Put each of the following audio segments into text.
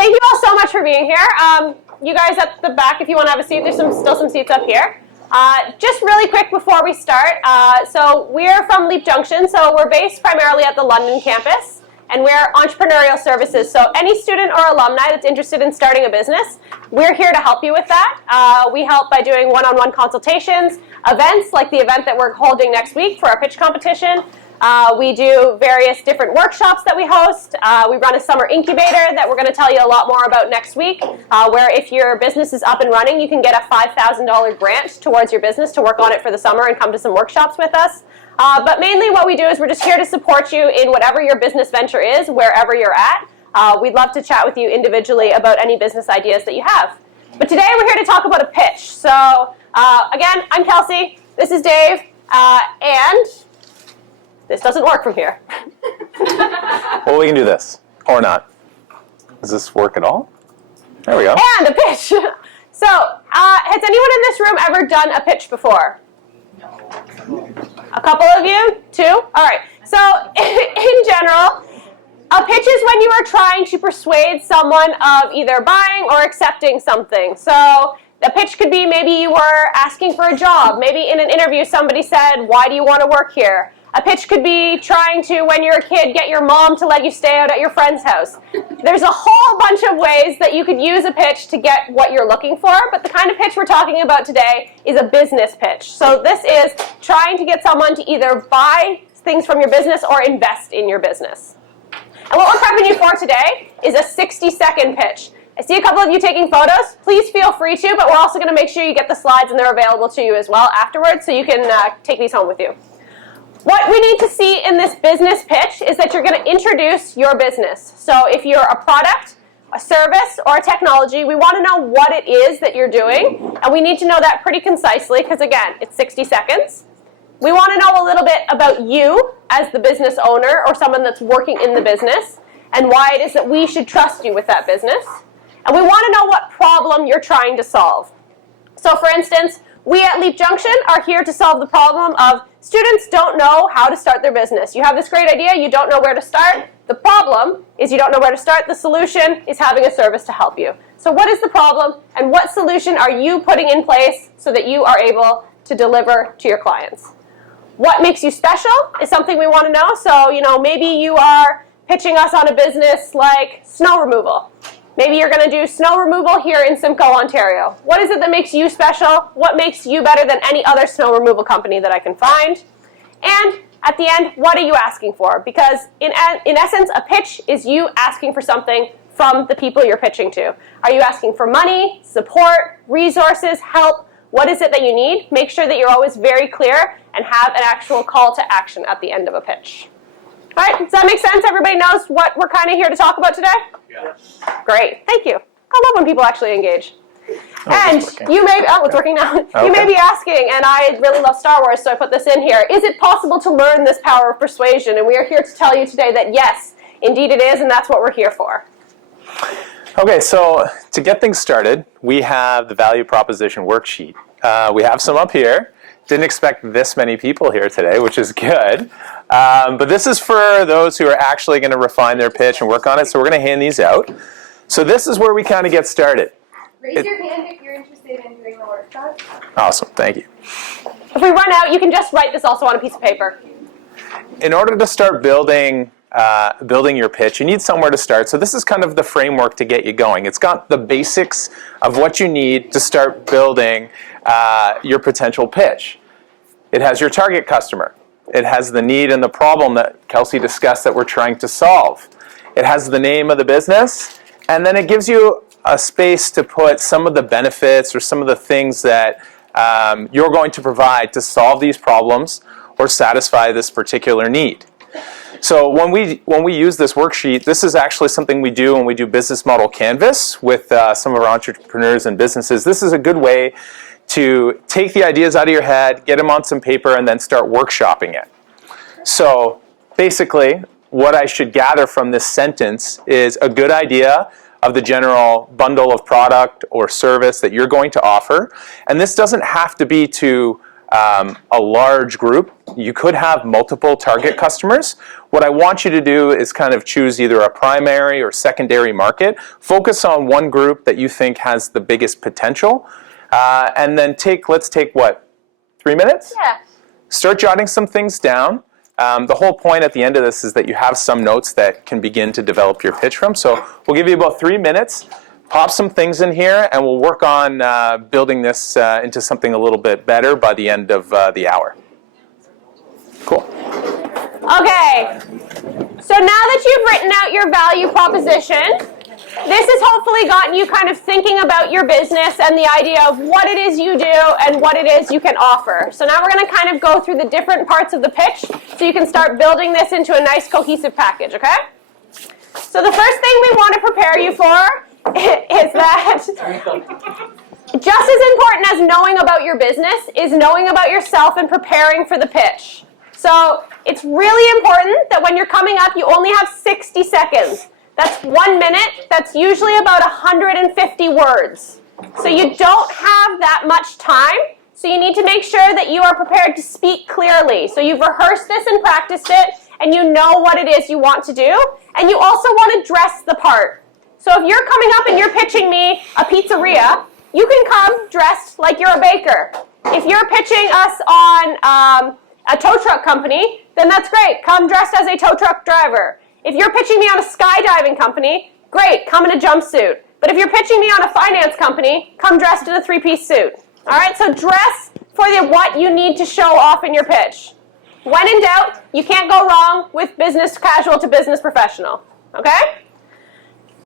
thank you all so much for being here. You guys at the back, if you want to have a seat, there's still some seats up here. Just really quick before we start, so we're from Leap Junction, so we're based primarily at the London campus, and we're entrepreneurial services. So any student or alumni that's interested in starting a business, we're here to help you with that. We help by doing one-on-one consultations, events like the event that we're holding next week for our pitch competition. We do various different workshops that we host. We run a summer incubator that we're going to tell you a lot more about next week, where if your business is up and running, you can get a $5,000 grant towards your business to work on it for the summer and come to some workshops with us. But mainly what we do is we're just here to support you in whatever your business venture is, wherever you're at. We'd love to chat with you individually about any business ideas that you have. But today we're here to talk about a pitch. So again, I'm Kelsey, this is Dave, and this doesn't work from here. Well, we can do this, or not. Does this work at all? There we go. And a pitch. So, has anyone in this room ever done a pitch before? A couple of you? Two? All right. So, in general, a pitch is when you are trying to persuade someone of either buying or accepting something. So, a pitch could be maybe you were asking for a job. Maybe in an interview somebody said, "Why do you want to work here?" A pitch could be trying to, when you're a kid, get your mom to let you stay out at your friend's house. There's a whole bunch of ways that you could use a pitch to get what you're looking for, but the kind of pitch we're talking about today is a business pitch. So this is trying to get someone to either buy things from your business or invest in your business. And what we're prepping you for today is a 60-second pitch. I see a couple of you taking photos. Please feel free to, but we're also going to make sure you get the slides and they're available to you as well afterwards, so you can take these home with you. What we need to see in this business pitch is that you're going to introduce your business. So if you're a product, a service, or a technology, we want to know what it is that you're doing. And we need to know that pretty concisely because, again, it's 60 seconds. We want to know a little bit about you as the business owner or someone that's working in the business and why it is that we should trust you with that business. And we want to know what problem you're trying to solve. So for instance, we at Leap Junction are here to solve the problem of students don't know how to start their business. You have this great idea, you don't know where to start. The problem is you don't know where to start. The solution is having a service to help you. So what is the problem, and what solution are you putting in place so that you are able to deliver to your clients? What makes you special is something we want to know. So, maybe you are pitching us on a business like snow removal. Maybe you're going to do snow removal here in Simcoe, Ontario. What is it that makes you special? What makes you better than any other snow removal company that I can find? And at the end, what are you asking for? Because in essence, a pitch is you asking for something from the people you're pitching to. Are you asking for money, support, resources, help? What is it that you need? Make sure that you're always very clear and have an actual call to action at the end of a pitch. All right, does that make sense? Everybody knows what we're kind of here to talk about today? Yes. Great, thank you. I love when people actually engage. And it's you may, it's working now. Okay. You may be asking, and I really love Star Wars, so I put this in here. Is it possible to learn this power of persuasion? And we are here to tell you today that yes, indeed it is, and that's what we're here for. Okay, so to get things started, we have the value proposition worksheet. We have some up here. Didn't expect this many people here today, which is good. But this is for those who are actually going to refine their pitch and work on it, so we're going to hand these out. So this is where we kind of get started. Raise your hand if you're interested in doing the workshop. Awesome, thank you. If we run out, you can just write this also on a piece of paper. In order to start building your pitch, you need somewhere to start. So this is kind of the framework to get you going. It's got the basics of what you need to start building your potential pitch. It has your target customer. It has the need and the problem that Kelsey discussed that we're trying to solve. It has the name of the business, and then it gives you a space to put some of the benefits or some of the things that you're going to provide to solve these problems or satisfy this particular need. So when we use this worksheet, this is actually something we do when we do business model canvas with some of our entrepreneurs and businesses. This is a good way to take the ideas out of your head, get them on some paper, and then start workshopping it. So basically, what I should gather from this sentence is a good idea of the general bundle of product or service that you're going to offer. And this doesn't have to be to a large group. You could have multiple target customers what I want you to do is kind of choose either a primary or secondary market. Focus on one group that you think has the biggest potential. And then let's take what, 3 minutes? Yeah. Start jotting some things down. The whole point at the end of this is that you have some notes that can begin to develop your pitch from. So we'll give you about 3 minutes. Pop some things in here, and we'll work on building this into something a little bit better by the end of the hour. Cool. Okay. So now that you've written out your value proposition, this has hopefully gotten you kind of thinking about your business and the idea of what it is you do and what it is you can offer. So now we're going to kind of go through the different parts of the pitch so you can start building this into a nice cohesive package, okay? So the first thing we want to prepare you for is that just as important as knowing about your business is knowing about yourself and preparing for the pitch. So it's really important that when you're coming up, you only have 60 seconds. That's 1 minute. That's usually about 150 words. So you don't have that much time. So you need to make sure that you are prepared to speak clearly. So you've rehearsed this and practiced it, and you know what it is you want to do. And you also want to dress the part. So if you're coming up and you're pitching me a pizzeria, you can come dressed like you're a baker. If you're pitching us on a tow truck company, then that's great. Come dressed as a tow truck driver. If you're pitching me on a skydiving company, great, come in a jumpsuit. But if you're pitching me on a finance company, come dressed in a 3-piece suit. All right, so dress for what you need to show off in your pitch. When in doubt, you can't go wrong with business casual to business professional, okay?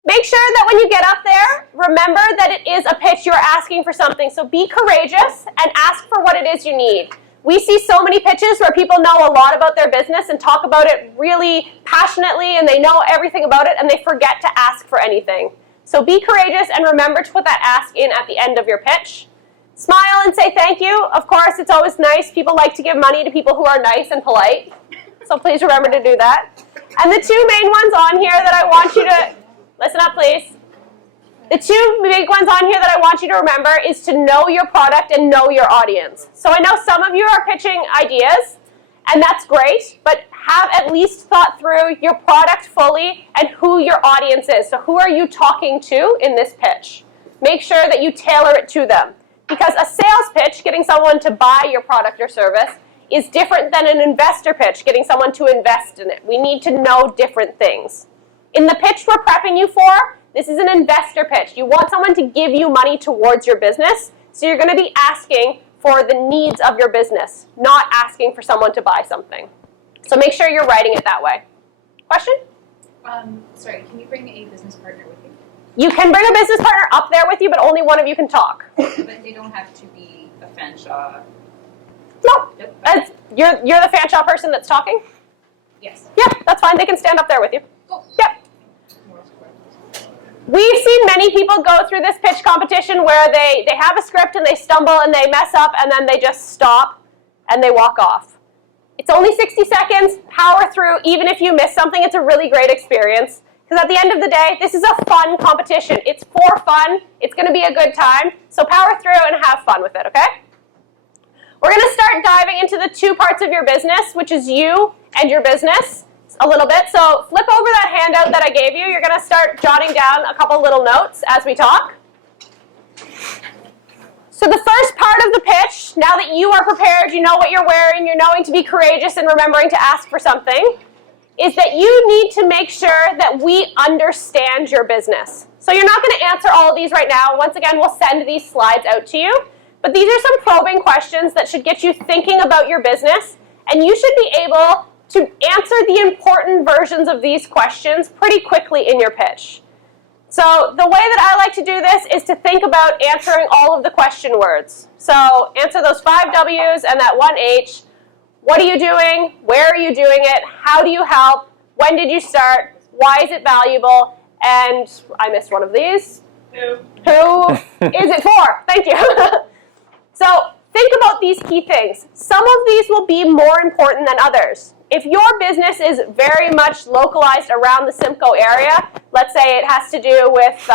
Make sure that when you get up there, remember that it is a pitch. You're asking for something. So be courageous and ask for what it is you need. We see so many pitches where people know a lot about their business and talk about it really passionately, and they know everything about it, and they forget to ask for anything. So be courageous and remember to put that ask in at the end of your pitch. Smile and say thank you. Of course, it's always nice. People like to give money to people who are nice and polite. So please remember to do that. And the two main ones on here that I want you to, listen up please. The two big ones on here that I want you to remember is to know your product and know your audience. So I know some of you are pitching ideas, and that's great, but have at least thought through your product fully and who your audience is. So who are you talking to in this pitch? Make sure that you tailor it to them. Because a sales pitch, getting someone to buy your product or service, is different than an investor pitch, getting someone to invest in it. We need to know different things. In the pitch we're prepping you for, this is an investor pitch. You want someone to give you money towards your business, so you're going to be asking for the needs of your business, not asking for someone to buy something. So make sure you're writing it that way. Question? Sorry, can you bring a business partner with you? You can bring a business partner up there with you, but only one of you can talk. But they don't have to be a Fanshawe. No. Nope. You're the Fanshawe person that's talking? Yes. Yeah, that's fine. They can stand up there with you. Cool. Yep. We've seen many people go through this pitch competition where they have a script and they stumble and they mess up and then they just stop and they walk off. It's only 60 seconds. Power through. Even if you miss something, it's a really great experience. Because at the end of the day, this is a fun competition. It's for fun. It's going to be a good time. So power through and have fun with it, okay? We're going to start diving into the two parts of your business, which is you and your business a little bit. So flip over that handout that I gave you. You're going to start jotting down a couple little notes as we talk. So the first part of the pitch, now that you are prepared, you know what you're wearing, you're knowing to be courageous and remembering to ask for something, is that you need to make sure that we understand your business. So you're not going to answer all of these right now. Once again, we'll send these slides out to you. But these are some probing questions that should get you thinking about your business, and you should be able to answer the important versions of these questions pretty quickly in your pitch. So the way that I like to do this is to think about answering all of the question words. So answer those 5 W's and that 1 H. What are you doing? Where are you doing it? How do you help? When did you start? Why is it valuable? And I missed one of these. Who is it for? Thank you. So think about these key things. Some of these will be more important than others. If your business is very much localized around the Simcoe area, let's say it has to do with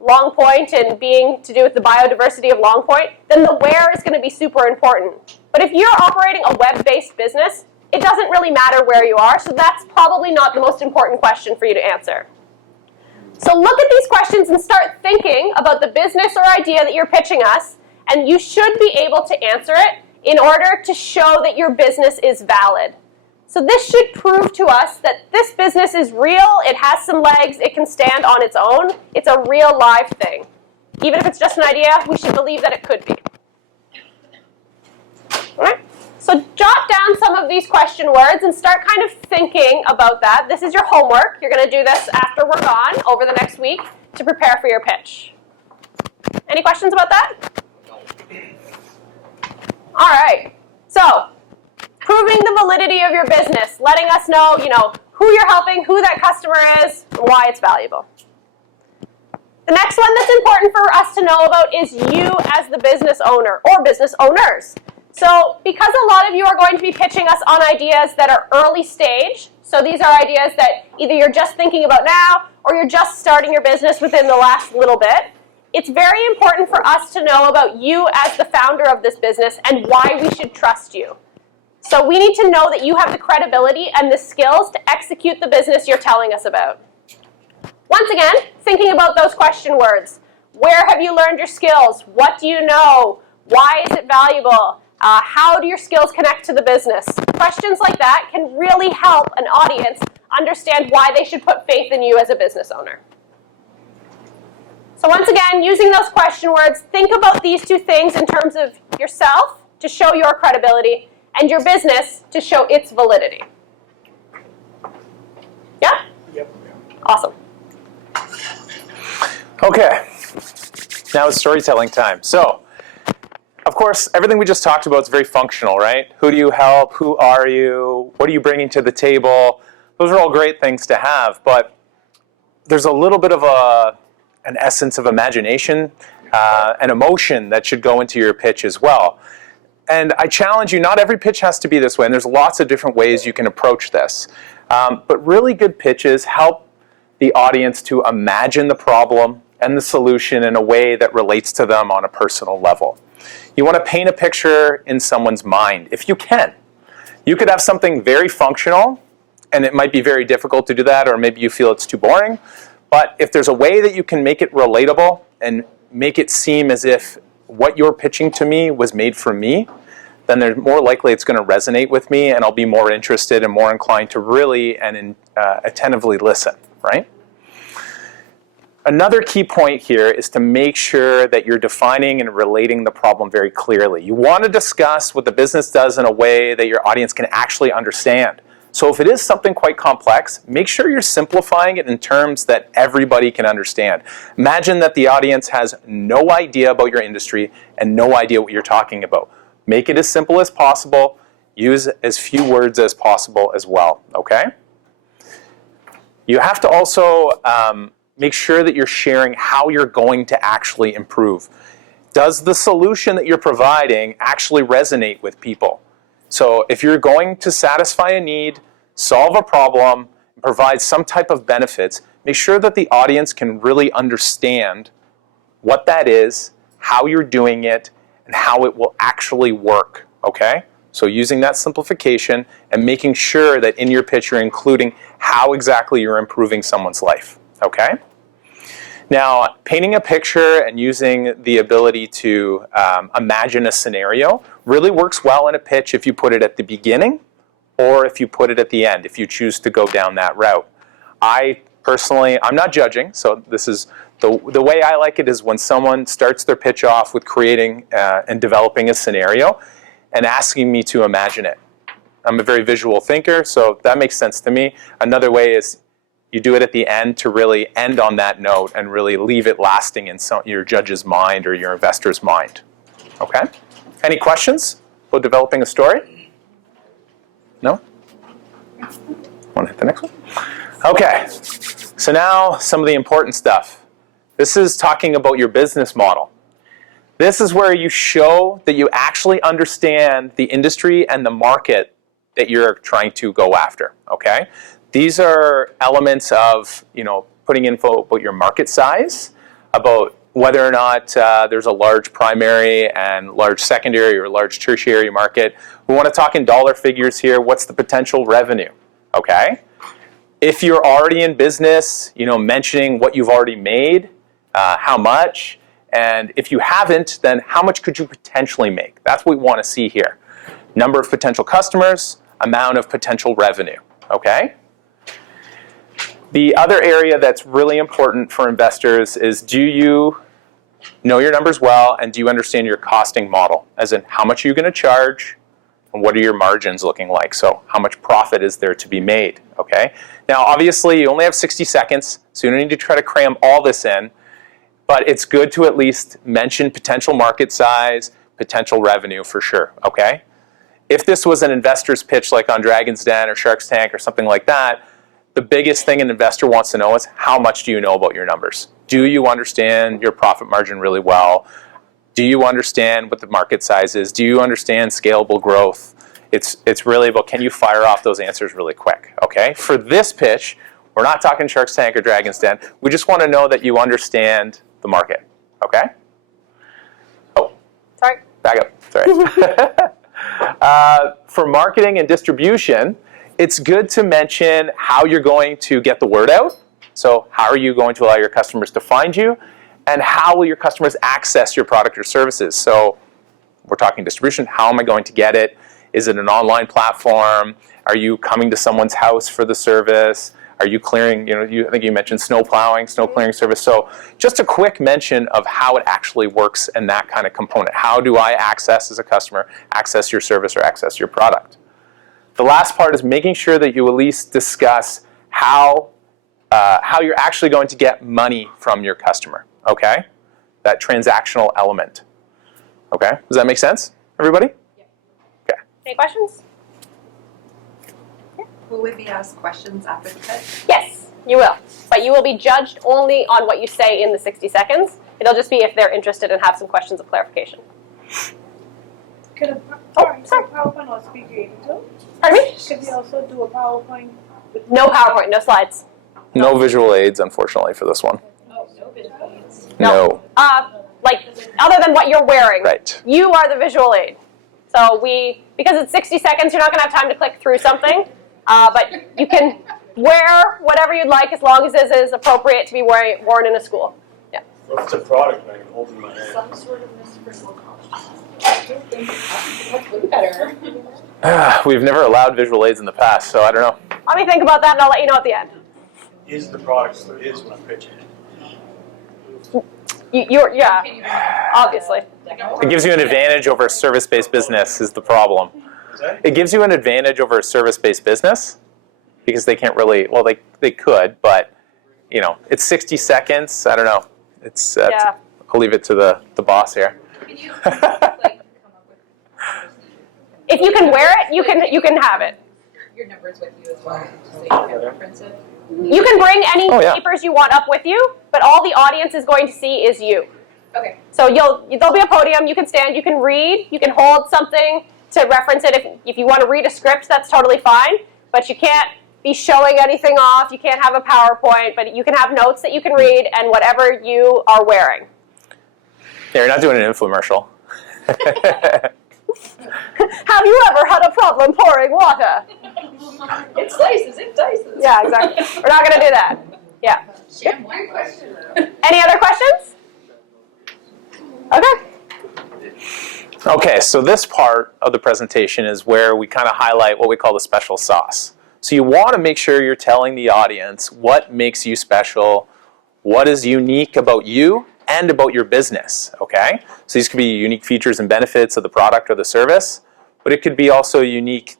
Long Point and being to do with the biodiversity of Long Point, then the where is going to be super important. But if you're operating a web-based business, it doesn't really matter where you are, so that's probably not the most important question for you to answer. So look at these questions and start thinking about the business or idea that you're pitching us, and you should be able to answer it in order to show that your business is valid. So this should prove to us that this business is real, it has some legs, it can stand on its own, it's a real live thing. Even if it's just an idea, we should believe that it could be. All right? So jot down some of these question words and start kind of thinking about that. This is your homework. You're going to do this after we're gone over the next week to prepare for your pitch. Any questions about that? All right. So proving the validity of your business, letting us know, who you're helping, who that customer is, and why it's valuable. The next one that's important for us to know about is you as the business owner or business owners. So because a lot of you are going to be pitching us on ideas that are early stage, so these are ideas that either you're just thinking about now or you're just starting your business within the last little bit, it's very important for us to know about you as the founder of this business and why we should trust you. So we need to know that you have the credibility and the skills to execute the business you're telling us about. Once again, thinking about those question words. Where have you learned your skills? What do you know? Why is it valuable? How do your skills connect to the business? Questions like that can really help an audience understand why they should put faith in you as a business owner. So once again, using those question words, think about these two things in terms of yourself to show your credibility and your business to show its validity. Yeah? Yep. Awesome. Okay, now it's storytelling time. So, of course, everything we just talked about is very functional, right? Who do you help? Who are you? What are you bringing to the table? Those are all great things to have, but there's a little bit of an essence of imagination and emotion that should go into your pitch as well. And I challenge you, not every pitch has to be this way, and there's lots of different ways you can approach this. But really good pitches help the audience to imagine the problem and the solution in a way that relates to them on a personal level. You want to paint a picture in someone's mind, if you can. You could have something very functional, and it might be very difficult to do that, or maybe you feel it's too boring. But if there's a way that you can make it relatable and make it seem as if what you're pitching to me was made for me, then they're more likely it's going to resonate with me, and I'll be more interested and more inclined to really and attentively listen, right? Another key point here is to make sure that you're defining and relating the problem very clearly. You want to discuss what the business does in a way that your audience can actually understand. So if it is something quite complex, make sure you're simplifying it in terms that everybody can understand. Imagine that the audience has no idea about your industry and no idea what you're talking about. Make it as simple as possible. Use as few words as possible as well, okay? You have to also make sure that you're sharing how you're going to actually improve. Does the solution that you're providing actually resonate with people? So if you're going to satisfy a need, solve a problem, provide some type of benefits, make sure that the audience can really understand what that is, how you're doing it, and how it will actually work, okay? So using that simplification and making sure that in your pitch you're including how exactly you're improving someone's life, okay? Now, painting a picture and using the ability to imagine a scenario really works well in a pitch if you put it at the beginning or if you put it at the end, if you choose to go down that route. I personally, I'm not judging, so this is the way I like it is when someone starts their pitch off with creating and developing a scenario and asking me to imagine it. I'm a very visual thinker, so that makes sense to me. Another way is you do it at the end to really end on that note and really leave it lasting in your judge's mind or your investor's mind. Okay? Any questions about developing a story? No? Want to hit the next one? Okay. So now some of the important stuff. This is talking about your business model. This is where you show that you actually understand the industry and the market that you're trying to go after. Okay? These are elements of, putting info about your market size, about whether or not there's a large primary and large secondary or large tertiary market. We want to talk in dollar figures here. What's the potential revenue? Okay. If you're already in business, mentioning what you've already made, how much, and if you haven't, then how much could you potentially make? That's what we want to see here. Number of potential customers, amount of potential revenue, okay? The other area that's really important for investors is, do you know your numbers well, and do you understand your costing model? As in, how much are you going to charge, and what are your margins looking like? So how much profit is there to be made, okay? Now, obviously, you only have 60 seconds, so you don't need to try to cram all this in, but it's good to at least mention potential market size, potential revenue for sure, okay? If this was an investor's pitch like on Dragon's Den or Shark's Tank or something like that, the biggest thing an investor wants to know is, how much do you know about your numbers? Do you understand your profit margin really well? Do you understand what the market size is? Do you understand scalable growth? It's really about, can you fire off those answers really quick, okay? For this pitch, we're not talking Shark's Tank or Dragon's Den. We just want to know that you understand the market, okay? Oh, Sorry. back up, sorry. For marketing and distribution, it's good to mention how you're going to get the word out. So how are you going to allow your customers to find you? And how will your customers access your product or services? So we're talking distribution. How am I going to get it? Is it an online platform? Are you coming to someone's house for the service? Are you clearing, I think you mentioned snow plowing, snow clearing service. So just a quick mention of how it actually works and that kind of component. How do I access, as a customer, access your service or access your product? The last part is making sure that you at least discuss how you're actually going to get money from your customer, okay? That transactional element, okay? Does that make sense, everybody? Yeah. Okay. Any questions? Will we be asked questions after the pitch? Yes, you will. But you will be judged only on what you say in the 60 seconds. It'll just be if they're interested and have some questions of clarification. Could a sorry. PowerPoint or speaker aid too? Pardon me? Could we also do a PowerPoint? No PowerPoint, no slides. No visual aids, unfortunately, for this one. Oh, no visual aids. No. Like, other than what you're wearing. Right. You are the visual aid. So because it's 60 seconds, you're not going to have time to click through something. But you can wear whatever you'd like as long as it is appropriate to be worn in a school. Yeah. What's the product I can hold in my hand? Some sort of mystical That's way better. We've never allowed visual aids in the past, so I don't know. Let me think about that and I'll let you know at the end. Is the product what it is when I'm pitching it? Yeah, Can you obviously. It gives you an advantage over a service-based business is the problem. Is that? It gives you an advantage over a service-based business because they can't really, well, they could, but, it's 60 seconds. I don't know. It's Yeah. I'll leave it to the boss here. Can you come up with If you can wear it, you can have it. your numbers with you as well, so you can reference it? You can bring any Oh, yeah. papers you want up with you, but all the audience is going to see is you. Okay. So there'll be a podium, you can stand, you can read, you can hold something to reference it. If you want to read a script, that's totally fine, but you can't be showing anything off, you can't have a PowerPoint, but you can have notes that you can read and whatever you are wearing. Yeah, you're not doing an infomercial. Have you ever had a problem pouring water? It slices, it dices. Yeah, exactly. We're not going to do that. Yeah. Sham one question. Any other questions? Okay. Okay, so this part of the presentation is where we kind of highlight what we call the special sauce. So you want to make sure you're telling the audience what makes you special, what is unique about you and about your business, okay? So these could be unique features and benefits of the product or the service, but it could be also unique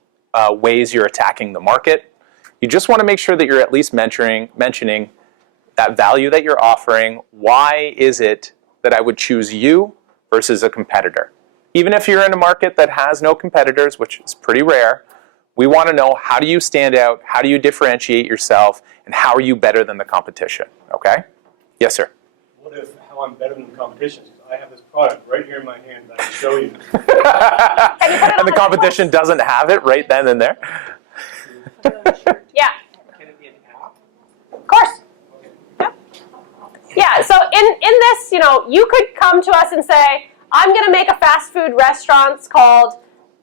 ways you're attacking the market. You just want to make sure that you're at least mentioning that value that you're offering. Why is it that I would choose you versus a competitor? Even if you're in a market that has no competitors, which is pretty rare, we want to know, how do you stand out, how do you differentiate yourself, and how are you better than the competition, okay? Yes, sir. What if how I'm better than the competition? I have this product right here in my hand that I can show you. And the competition doesn't have it right then and there? Yeah. Can it be an app? Of course. Yeah. Yeah, so in this, you could come to us and say, I'm going to make a fast food restaurant called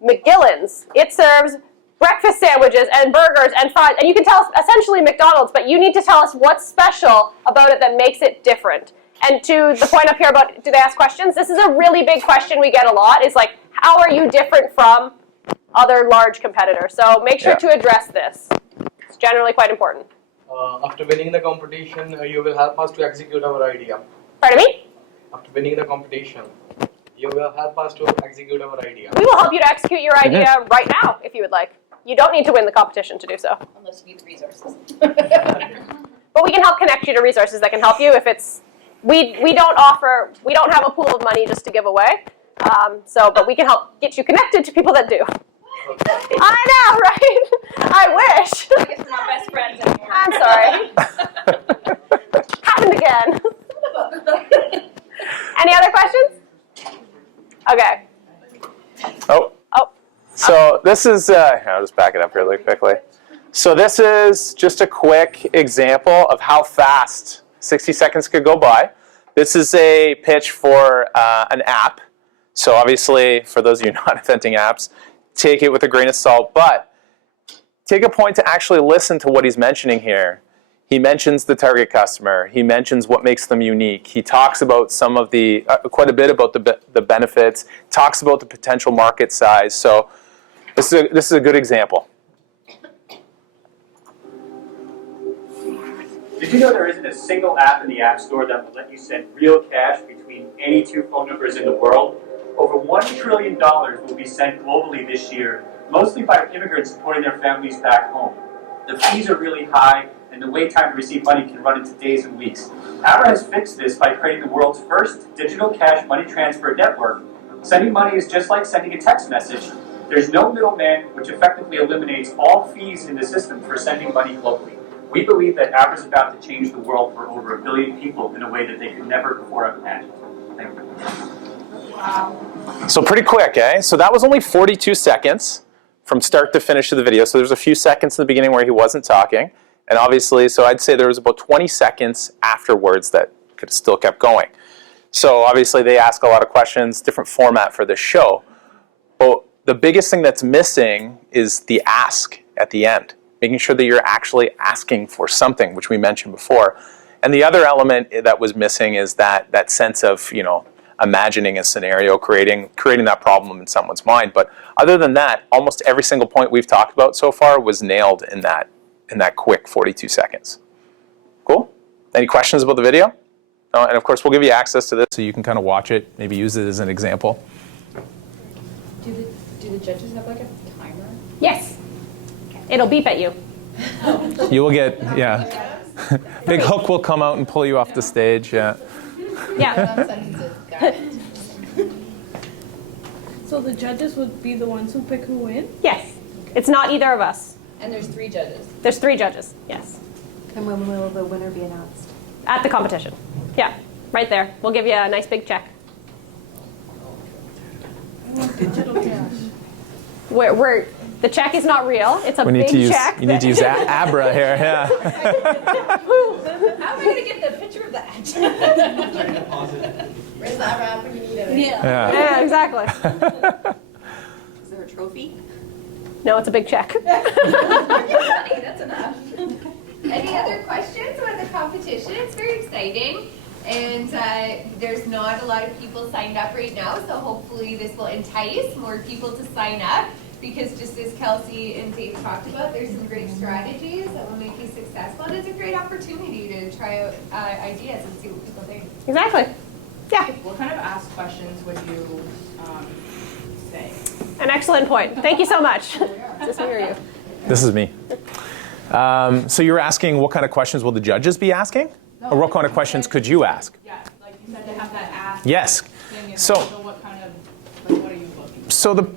McGillen's. It serves breakfast sandwiches and burgers and fries. And you can tell us essentially McDonald's, but you need to tell us what's special about it that makes it different. And to the point up here about do they ask questions, this is a really big question we get a lot, is like, how are you different from other large competitors? So make sure to address this. It's generally quite important. After winning the competition, you will help us to execute our idea. Pardon me? After winning the competition, you will help us to execute our idea. We will help you to execute your idea right now, if you would like. You don't need to win the competition to do so. Unless you need the resources. But we can help connect you to resources that can help you if it's, we don't have a pool of money just to give away. But we can help get you connected to people that do. I know, right? I wish. I guess we're not best friends anymore. I'm sorry. Happened again. Any other questions? Okay. Oh. So this is, I'll just back it up really quickly. So this is just a quick example of how fast 60 seconds could go by. This is a pitch for an app. So obviously, for those of you not inventing apps, take it with a grain of salt, but take a point to actually listen to what he's mentioning here. He mentions the target customer. He mentions what makes them unique. He talks about some of the, quite a bit about the benefits, talks about the potential market size. So this is a good example. Did you know there isn't a single app in the App Store that will let you send real cash between any two phone numbers in the world? Over $1 trillion will be sent globally this year, mostly by immigrants supporting their families back home. The fees are really high, and the wait time to receive money can run into days and weeks. Abra has fixed this by creating the world's first digital cash money transfer network. Sending money is just like sending a text message. There's no middleman, which effectively eliminates all fees in the system for sending money globally. We believe that Abra is about to change the world for over 1 billion people in a way that they could never before have imagined. Thank you. Wow. So pretty quick, eh? So that was only 42 seconds from start to finish of the video. So there's a few seconds in the beginning where he wasn't talking. And obviously, so I'd say there was about 20 seconds afterwards that still kept going. So obviously they ask a lot of questions, different format for this show. But the biggest thing that's missing is the ask at the end, making sure that you're actually asking for something, which we mentioned before. And the other element that was missing is that sense of, imagining a scenario, creating that problem in someone's mind. But other than that, almost every single point we've talked about so far was nailed in that quick 42 seconds. Cool? Any questions about the video? And of course, we'll give you access to this so you can kind of watch it, maybe use it as an example. Do the judges have like a timer? Yes. It'll beep at you. You will get, Big Hook will come out and pull you off the stage, Yeah. So the judges would be the ones who pick who wins? Yes. It's not either of us. And there's 3 judges. There's 3 judges. Yes. And when will the winner be announced? At the competition. Yeah. Right there. We'll give you a nice big check. Digital cash. The check is not real. It's a We need big to use, check. you need to use Abra here, yeah. How am I going to get the picture of that? Where's that wrap when you need it? Yeah. Yeah, exactly. Is there a trophy? No, it's a big check. Money, that's enough. Any other questions about the competition? It's very exciting. And there's not a lot of people signed up right now, so hopefully this will entice more people to sign up. Because just as Kelsey and Dave talked about, there's some great strategies that will make you successful. And it's a great opportunity to try out ideas and see what people think. Exactly. Yeah. What kind of ask questions would you say? An excellent point. Thank you so much. Is this me or you? This is me. So you were asking what kind of questions will the judges be asking? No, Or what kind of questions could you ask? Yeah, like you said, they have that ask Yes. thing. So What kind of, what are you looking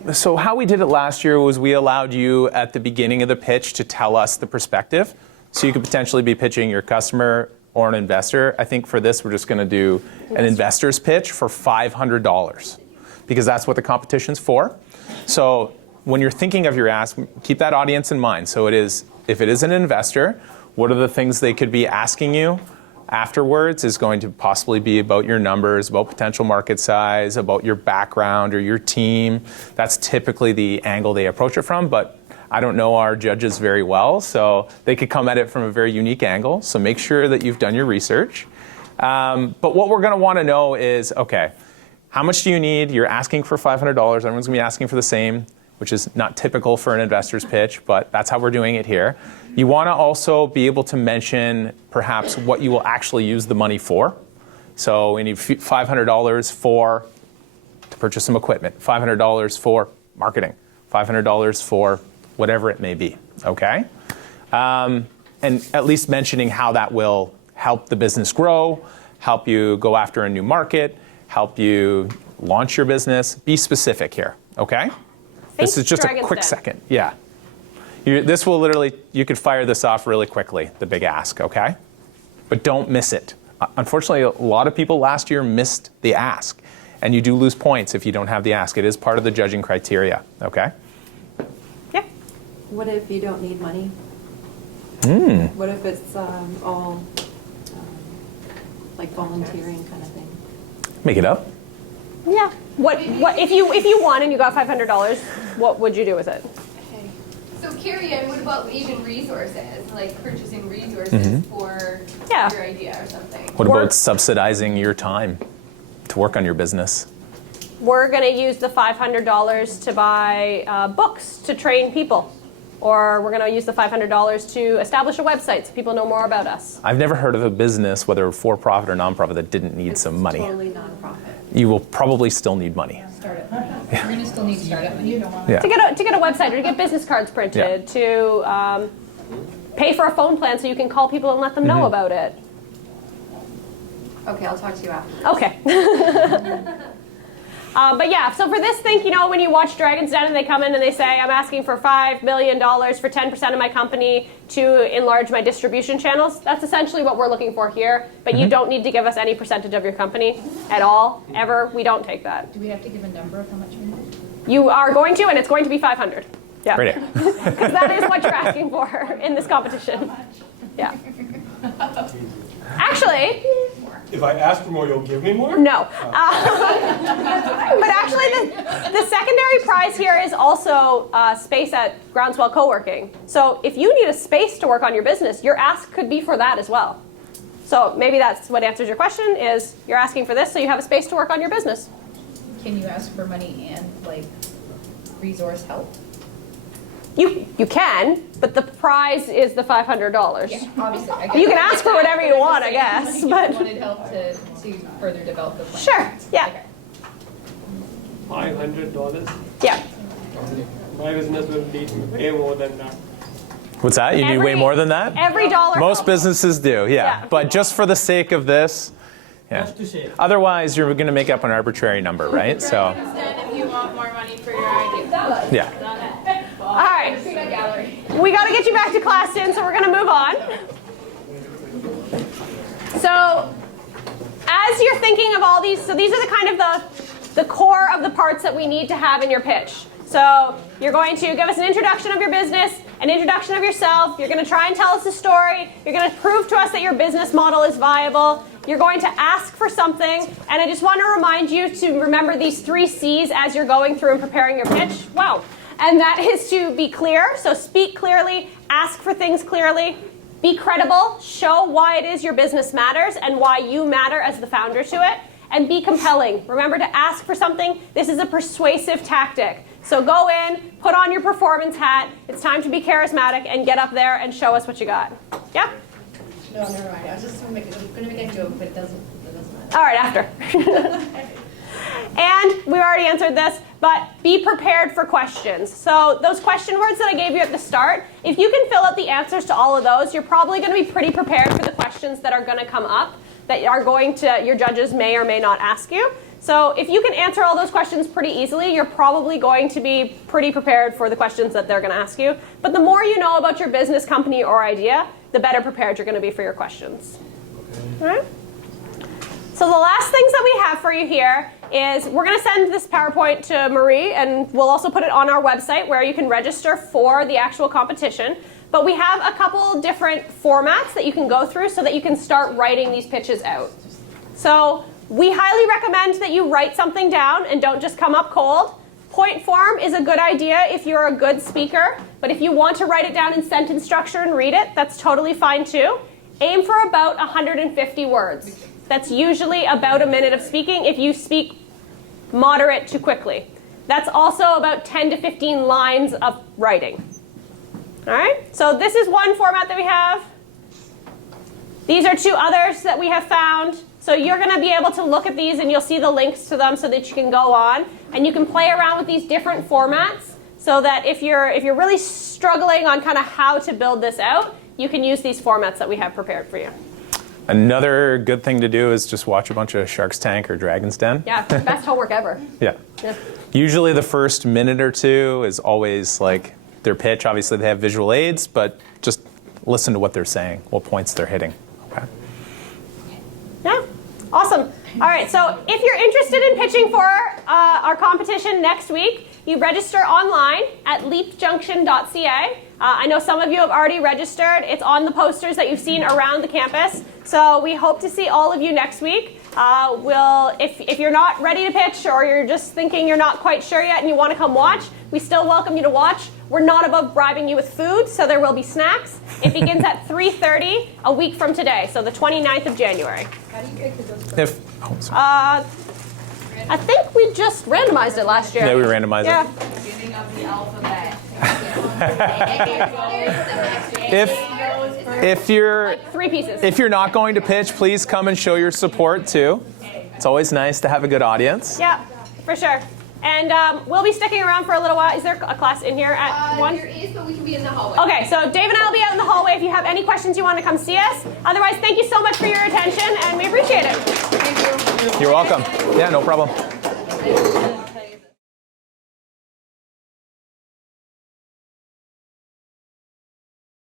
for? So how we did it last year was we allowed you at the beginning of the pitch to tell us the perspective. So you could potentially be pitching your customer or an investor. I think for this we're just going to do an investor's pitch for $500 because that's what the competition's for. So when you're thinking of your ask, keep that audience in mind. So it is, if it is an investor, what are the things they could be asking you? afterwards is going to possibly be about your numbers, about potential market size, about your background or your team. That's typically the angle they approach it from, but I don't know our judges very well, so they could come at it from a very unique angle. So make sure that you've done your research. But what we're going to want to know is, okay, how much do you need? You're asking for $500. Everyone's going to be asking for the same, which is not typical for an investor's pitch, but that's how we're doing it here. You want to also be able to mention perhaps what you will actually use the money for. So we need $500 to purchase some equipment, $500 for marketing, $500 for whatever it may be, okay? And at least mentioning how that will help the business grow, help you go after a new market, help you launch your business. Be specific here, okay? This is just a quick second. Yeah. This will literally, you could fire this off really quickly, the big ask, okay? But don't miss it. Unfortunately, a lot of people last year missed the ask, and you do lose points if you don't have the ask. It is part of the judging criteria, okay? Yeah. What if you don't need money? What if it's all like volunteering kind of thing? Make it up. Yeah. What if you won and you got $500? What would you do with it? So Carrie, and what about even resources, like purchasing resources for your idea or something? What about subsidizing your time to work on your business? We're going to use the $500 to buy books to train people. Or we're going to use the $500 to establish a website so people know more about us. I've never heard of a business, whether for-profit or non-profit, that didn't need some money. Totally nonprofit. You will probably still need money. Startup. We're going to still need startup money. Yeah. To get a website or to get business cards printed, to pay for a phone plan so you can call people and let them know about it. Okay, I'll talk to you after. Okay. But yeah, so for this, think, when you watch Dragon's Den and they come in and they say, I'm asking for $5 million for 10% of my company to enlarge my distribution channels, that's essentially what we're looking for here. But you don't need to give us any percentage of your company at all, ever. We don't take that. Do we have to give a number of how much we need? You are going to, and it's going to be 500. Yeah. Right. Because that is what you're asking for in this competition. Yeah. Actually, If I ask for more, you'll give me more? no. But actually, the secondary prize here is also space at Groundswell Co-working. So if you need a space to work on your business, your ask could be for that as well. So maybe that's what answers your question, is you're asking for this so you have a space to work on your business. Can you ask for money and resource help? You can, but the prize is the $500. Yeah, obviously. You can ask for whatever you want, I guess. But You wanted help to further develop the plan. sure, yeah. Okay. $500? Yeah. My business will need way more than that. What's that? You need way more than that? Every dollar. Most helps. businesses do, yeah. But just for the sake of this, yeah. Otherwise, you're going to make up an arbitrary number, right? So. If you want more money for your idea. Yeah. All right. We got to get you back to class soon, so we're going to move on. So, as you're thinking of all these, so these are the kind of the core of the parts that we need to have in your pitch. So, you're going to give us an introduction of your business, an introduction of yourself. You're going to try and tell us a story. You're going to prove to us that your business model is viable. You're going to ask for something. And I just want to remind you to remember these 3 C's as you're going through and preparing your pitch. Wow. And that is to be clear. So speak clearly, ask for things clearly, be credible, show why it is your business matters and why you matter as the founder to it, and be compelling. Remember to ask for something. This is a persuasive tactic. So go in, put on your performance hat. It's time to be charismatic and get up there and show us what you got. Yeah? No, never mind. I was just going to make a joke, but it doesn't matter. All right, after. And we already answered this, but be prepared for questions. So those question words that I gave you at the start, if you can fill out the answers to all of those, you're probably going to be pretty prepared for the questions that are going to come up that are going to, your judges may or may not ask you. So if you can answer all those questions pretty easily, you're probably going to be pretty prepared for the questions that they're going to ask you. But the more you know about your business, company, or idea, the better prepared you're going to be for your questions. All right? So the last things that we have for you here is we're going to send this PowerPoint to Marie, and we'll also put it on our website where you can register for the actual competition. but we have a couple different formats that you can go through so that you can start writing these pitches out. So we highly recommend that you write something down and don't just come up cold. Point form is a good idea if you're a good speaker, but if you want to write it down in sentence structure and read it, that's totally fine too. Aim for about 150 words. That's usually about a minute of speaking if you speak moderate to quickly. That's also about 10 to 15 lines of writing. All right, so this is one format that we have. These are two others that we have found. So you're going to be able to look at these and you'll see the links to them so that you can go on. And you can play around with these different formats so that if you're really struggling on kind of how to build this out, you can use these formats that we have prepared for you. Another good thing to do is just watch a bunch of Shark's Tank or Dragon's Den. Yeah, best homework ever. Yeah. Usually the first minute or two is always like their pitch. Obviously they have visual aids, but just listen to what they're saying, what points they're hitting. Okay. Yeah, awesome. All right, so if you're interested in pitching for our competition next week, you register online at leapjunction.ca. I know some of you have already registered. It's on the posters that you've seen around the campus. So we hope to see all of you next week. If you're not ready to pitch or you're just thinking you're not quite sure yet and you want to come watch, we still welcome you to watch. We're not above bribing you with food, so there will be snacks. It begins at 3:30 a week from today, so the 29th of January. How do you get to those? I think we just randomized it last year. Yeah, we randomized Yeah. it. Beginning of the alphabet. If you're not going to pitch, please come and show your support too. It's always nice to have a good audience. Yeah, for sure. And we'll be sticking around for a little while. Is there a class in here at 1? There is, but we can be in the hallway. Okay, so Dave and I will be out in the hallway if you have any questions you want to come see us. Otherwise, thank you so much for your attention, and we appreciate it. You're welcome. Yeah, no problem.